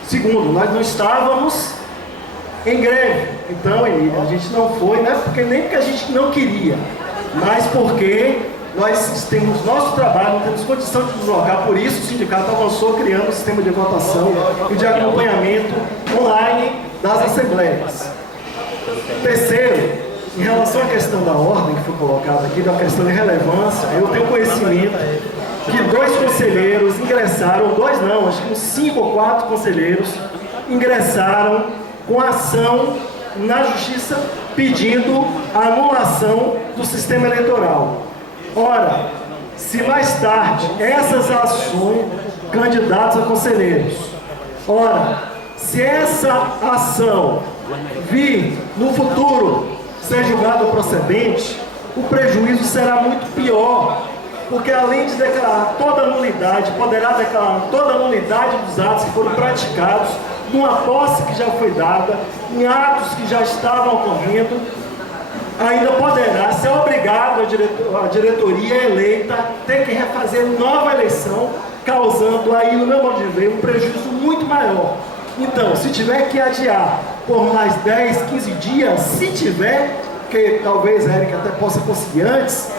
Segundo, nós não estávamos em greve. Então, a gente não foi, nem porque a gente não queria, mas porque nós temos nosso trabalho, não temos condição de deslocar, por isso o sindicato avançou criando um sistema de votação e de acompanhamento online das assembleias. Terceiro, em relação à questão da ordem que foi colocada aqui, da questão de relevância, eu tenho conhecimento que 2 conselheiros ingressaram, 2 não, acho que uns 5 ou 4 conselheiros ingressaram com ação na Justiça pedindo a anulação do sistema eleitoral. Ora, se mais tarde essas ações, candidatos a conselheiros, ora, se essa ação vir no futuro ser julgada procedente, o prejuízo será muito pior, porque além de declarar toda a nulidade, poderá declarar toda a nulidade dos atos que foram praticados, numa posse que já foi dada, em atos que já estavam ocorrendo, ainda poderá ser obrigado a diretoria eleita ter que refazer nova eleição, causando aí, no meu modo de ver, um prejuízo muito maior. Então, se tiver que adiar por mais 10, 15 dias, se tiver, que talvez a Érica até possa conseguir antes,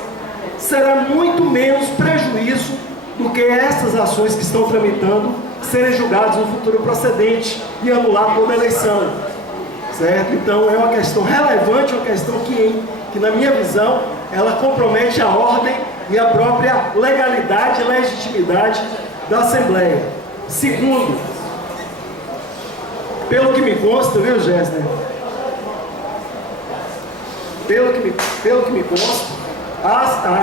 será muito menos prejuízo do que essas ações que estão tramitando serem julgadas no futuro procedente e anular toda a eleição. Certo? Então é uma questão relevante, uma questão que na minha visão, ela compromete a ordem e a própria legalidade e legitimidade da Assembleia. Segundo, pelo que me consta, viu, Gessner? Pelo que me consta,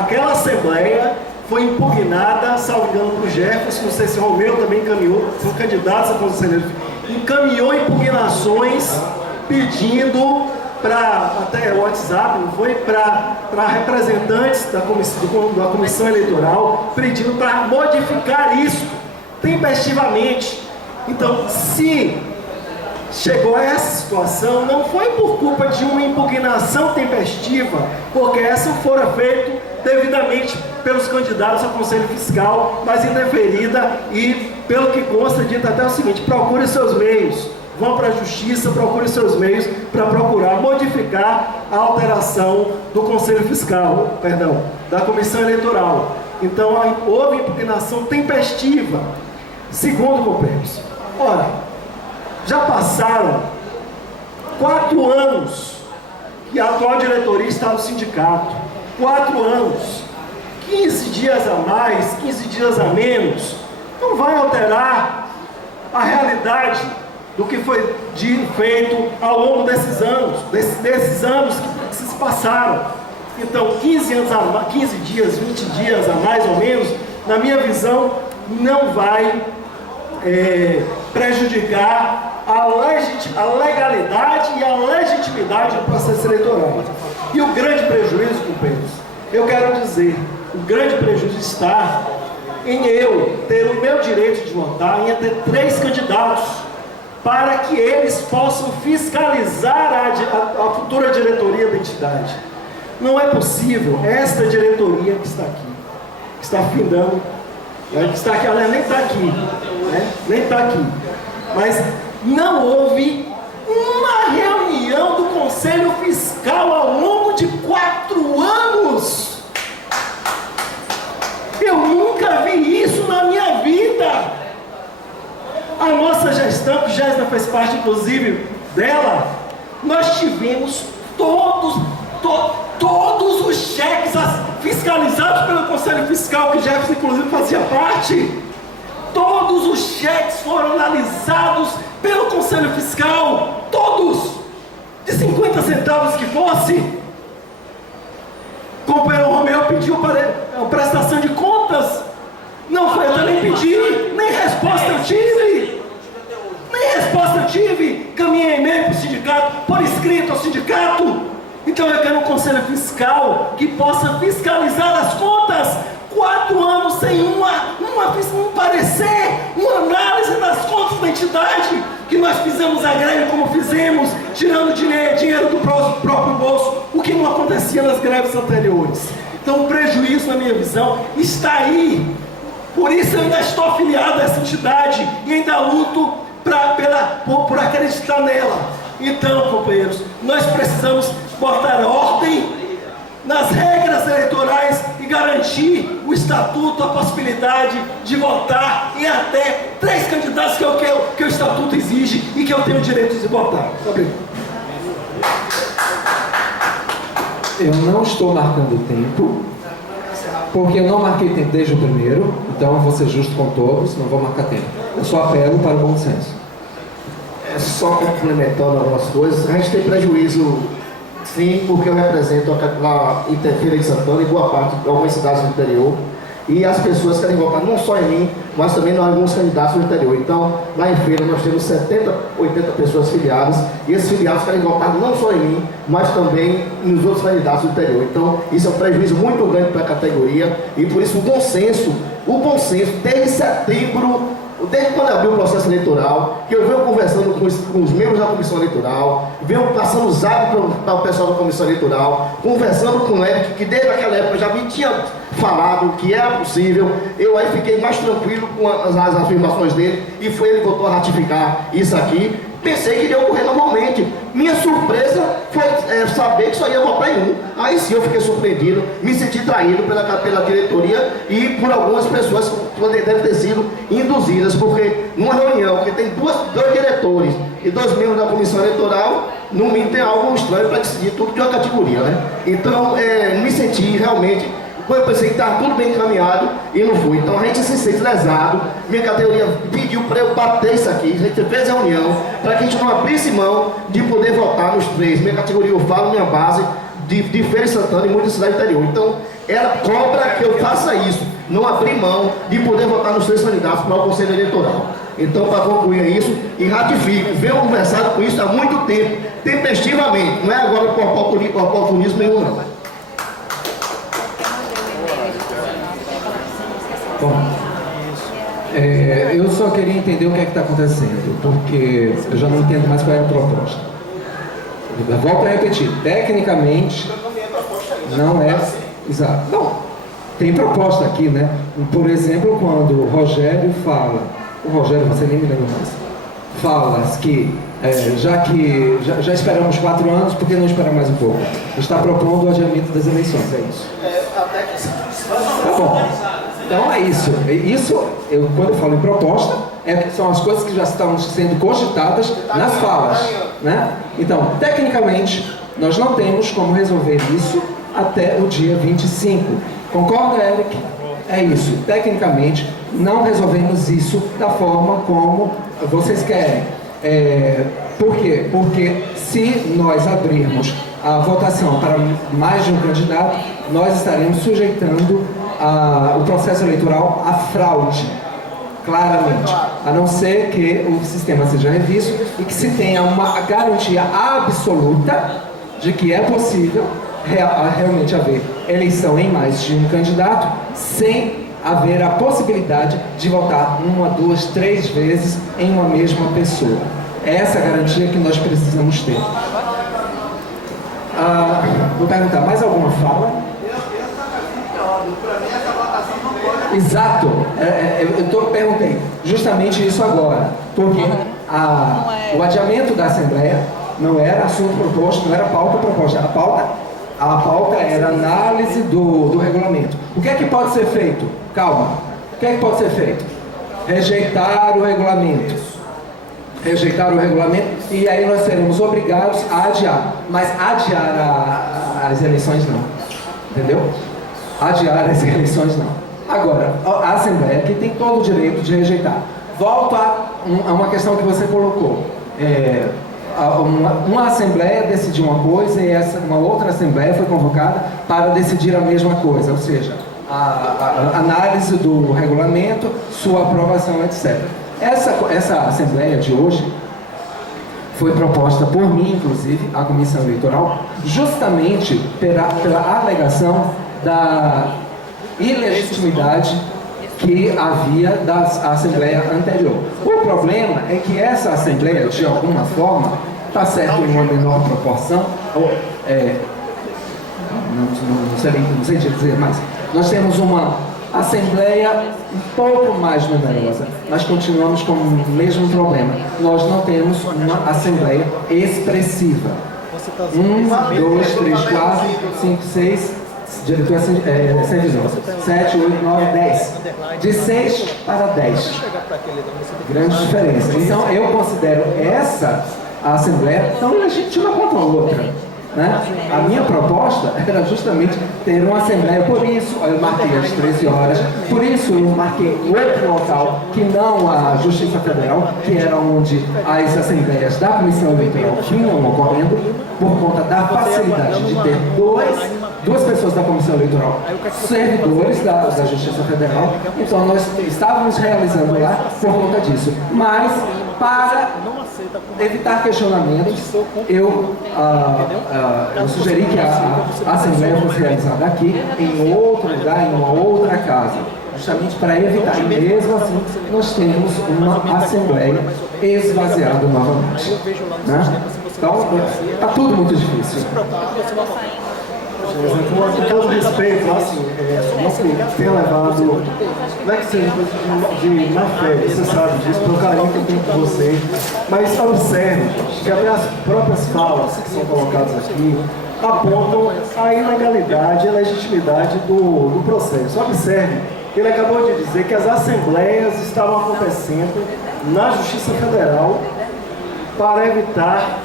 aquela Assembleia foi impugnada, salvo engano, para o Jefferson, não sei se o Romeu também encaminhou, são candidatos a conselheiro, encaminhou impugnações pedindo até o WhatsApp, não foi? Para representantes da comissão eleitoral, pedindo para modificar isso tempestivamente. Então, se chegou a essa situação, não foi por culpa de uma impugnação tempestiva, porque essa fora feita devidamente pelos candidatos ao Conselho Fiscal, mas indeferida e, pelo que consta, dita até o seguinte: procure seus meios, vão para a Justiça, procure seus meios para procurar modificar a alteração do Conselho Fiscal, da Comissão Eleitoral. Então, houve impugnação tempestiva. Segundo, companheiros, ora, já passaram 4 anos que a atual diretoria está no sindicato. 4 anos, 15 dias a mais, 15 dias a menos, não vai alterar a realidade do que foi feito ao longo desses anos, desses anos que se passaram. Então, 15 dias, 20 dias a mais ou menos, na minha visão, não vai prejudicar a legalidade e a legitimidade do processo eleitoral. E o grande prejuízo, companheiros, eu quero dizer, o grande prejuízo está em eu ter o meu direito de votar, em ter 3 candidatos, para que eles possam fiscalizar a futura diretoria da entidade. Não é possível esta diretoria que está aqui, que está findando, que está aqui, ela nem está aqui, nem está aqui, mas não houve uma reunião do Conselho Fiscal ao longo de 4 anos. Eu nunca vi isso na minha vida. A nossa gestão, que Jéssica fez parte inclusive dela, nós tivemos todos os cheques fiscalizados pelo Conselho Fiscal, que Jefferson inclusive fazia parte. Todos os cheques foram analisados pelo Conselho Fiscal, todos, de 50 centavos que fosse. O companheiro Romeu pediu para a prestação de contas, não foi, eu também pedi, nem resposta eu tive, caminhei e-mail para o sindicato, por escrito ao sindicato, Então eu quero um conselho fiscal que possa fiscalizar as contas. 4 anos sem um parecer, uma análise das contas da entidade, que nós fizemos a greve como fizemos, tirando dinheiro do próprio bolso, o que não acontecia nas greves anteriores. Então o prejuízo, na minha visão, está aí. Por isso eu ainda estou afiliado a essa entidade e ainda luto por acreditar nela. Então, companheiros, nós precisamos botar ordem nas regras eleitorais e garantir o estatuto, a possibilidade de votar em até 3 candidatos, que é o que o estatuto exige e que eu tenho o direito de votar. Obrigado. Eu não estou marcando tempo, porque eu não marquei tempo desde o primeiro, então eu vou ser justo com todos, não vou marcar tempo. Eu só apelo para o bom senso. É só complementando algumas coisas, a gente tem prejuízo, sim, porque eu represento a Feira de Santana e boa parte de algumas cidades do interior, e as pessoas querem votar não só em mim, mas também em alguns candidatos do interior. Então, lá em Feira nós temos 70, 80 pessoas filiadas, e esses filiados querem votar não só em mim, mas também nos outros candidatos do interior. Então, isso é um prejuízo muito grande para a categoria, e por isso o bom senso, desde setembro, desde quando abriu o processo eleitoral, que eu venho conversando com os membros da comissão eleitoral, venho passando o zap para o pessoal da comissão eleitoral, conversando com o Eric, que desde aquela época já me tinha falado que era possível. Eu aí fiquei mais tranquilo com as afirmações dele, e foi ele que voltou a ratificar isso aqui. Pensei que iria ocorrer normalmente. Minha surpresa foi saber que só ia votar em um. Aí sim eu fiquei surpreendido, me senti traído pela diretoria e por algumas pessoas que devem ter sido induzidas, porque numa reunião que tem dois diretores e 2 membros da comissão eleitoral, no mínimo tem algo estranho para decidir tudo de uma categoria, né? Então, me senti realmente... Eu pensei que estava tudo bem encaminhado e não foi. Então a gente se sente lesado. Minha categoria pediu para eu bater isso aqui. A gente fez reunião para que a gente não abrisse mão de poder votar nos 3. Minha categoria, eu falo, minha base de Feira de Santana e muitas cidades interior. Então ela cobra que eu faça isso, não abrir mão de poder votar nos 3 candidatos para o Conselho Eleitoral. Então, para concluir isso, e ratifico, venho conversado com isso há muito tempo, tempestivamente, não é agora por oportunismo nenhum, não. Bom, eu só queria entender o que é que está acontecendo, porque eu já não entendo mais qual é a proposta. Eu volto a repetir, tecnicamente não é... Exato. Não, tem proposta aqui, né? Por exemplo, quando o Rogério fala... O Rogério, você nem me lembra mais. Fala que já esperamos 4 anos, por que não esperar mais um pouco? Está propondo o adiamento das eleições, é isso. Tá bom. Então é isso. Quando eu falo em proposta, são as coisas que já estão sendo cogitadas nas falas, né? Então, tecnicamente, nós não temos como resolver isso até o dia 25. Concorda, Eric? É isso. Tecnicamente, não resolvemos isso da forma como vocês querem. Por quê? Porque se nós abrirmos a votação para mais de um candidato, nós estaremos sujeitando o processo eleitoral à fraude, claramente, a não ser que o sistema seja revisto e que se tenha uma garantia absoluta de que é possível realmente haver eleição em mais de um candidato, sem haver a possibilidade de votar 1, 2, 3 vezes em uma mesma pessoa. É essa garantia que nós precisamos ter. Vou perguntar, mais alguma fala? Exato, eu perguntei justamente isso agora, porque o adiamento da Assembleia não era assunto proposto, não era pauta proposta, a pauta era análise do regulamento. O que é que pode ser feito? Calma, o que é que pode ser feito? Rejeitar o regulamento. Rejeitar o regulamento, e aí nós seremos obrigados a adiar, mas adiar as eleições não, entendeu? Adiar as eleições não. Agora, a Assembleia que tem todo o direito de rejeitar. Volto a uma questão que você colocou. Uma Assembleia decidiu uma coisa e uma outra Assembleia foi convocada para decidir a mesma coisa, ou seja, a análise do regulamento, sua aprovação, etc. Essa Assembleia de hoje foi proposta por mim, inclusive, à Comissão Eleitoral, justamente pela alegação da ilegitimidade que havia da Assembleia anterior. O problema é que essa Assembleia, de alguma forma, está certo em uma menor proporção, não sei dizer mais, nós temos uma Assembleia um pouco mais numerosa, mas continuamos com o mesmo problema. Nós não temos uma Assembleia expressiva. 1, 2, 3, 4, 5, 6, diretor é 7, 8, 9, 10. De 6 para 10. Grande diferença. Então eu considero essa Assembleia tão legítima quanto a outra. Né? A minha proposta era justamente ter uma Assembleia, por isso eu marquei às 13 horas, por isso eu marquei outro local que não a Justiça Federal, que era onde as Assembleias da Comissão Eleitoral vinham ocorrendo, por conta da facilidade de ter duas pessoas da Comissão Eleitoral, servidores da Justiça Federal. Então nós estávamos realizando lá por conta disso. Mas, para evitar questionamentos, eu sugeri que a Assembleia fosse realizada aqui, em outro lugar, em uma outra casa, justamente para evitar. E mesmo assim, nós temos uma Assembleia esvaziada novamente. Né? Então, está tudo muito difícil. Com todo respeito, assim, não tenha levado, não é que seja de má fé, você sabe disso, pelo carinho que eu tenho por você, mas observe que até as próprias falas que são colocadas aqui apontam a ilegalidade e a legitimidade do processo. Observe que ele acabou de dizer que as assembleias estavam acontecendo na Justiça Federal para evitar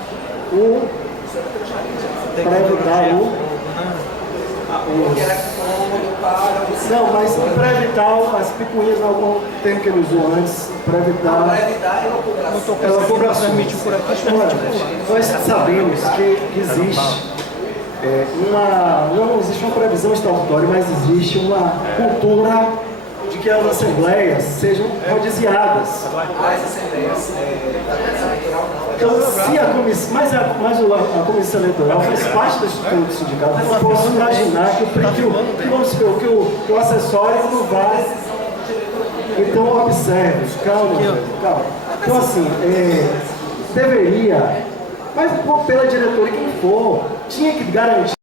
não, mas para evitar as picuinhas, algum termo que ele usou antes, para evitar ela nós sabemos que existe não existe uma previsão estatutória, mas existe uma cultura de que as assembleias sejam rodiziadas. Então, se a comissão, mas a comissão eleitoral faz parte da estrutura do sindicato, eu posso imaginar que o acessório não vai. Então, observe, calma. Então, assim, deveria, mas pela diretoria, quem for, tinha que garantir.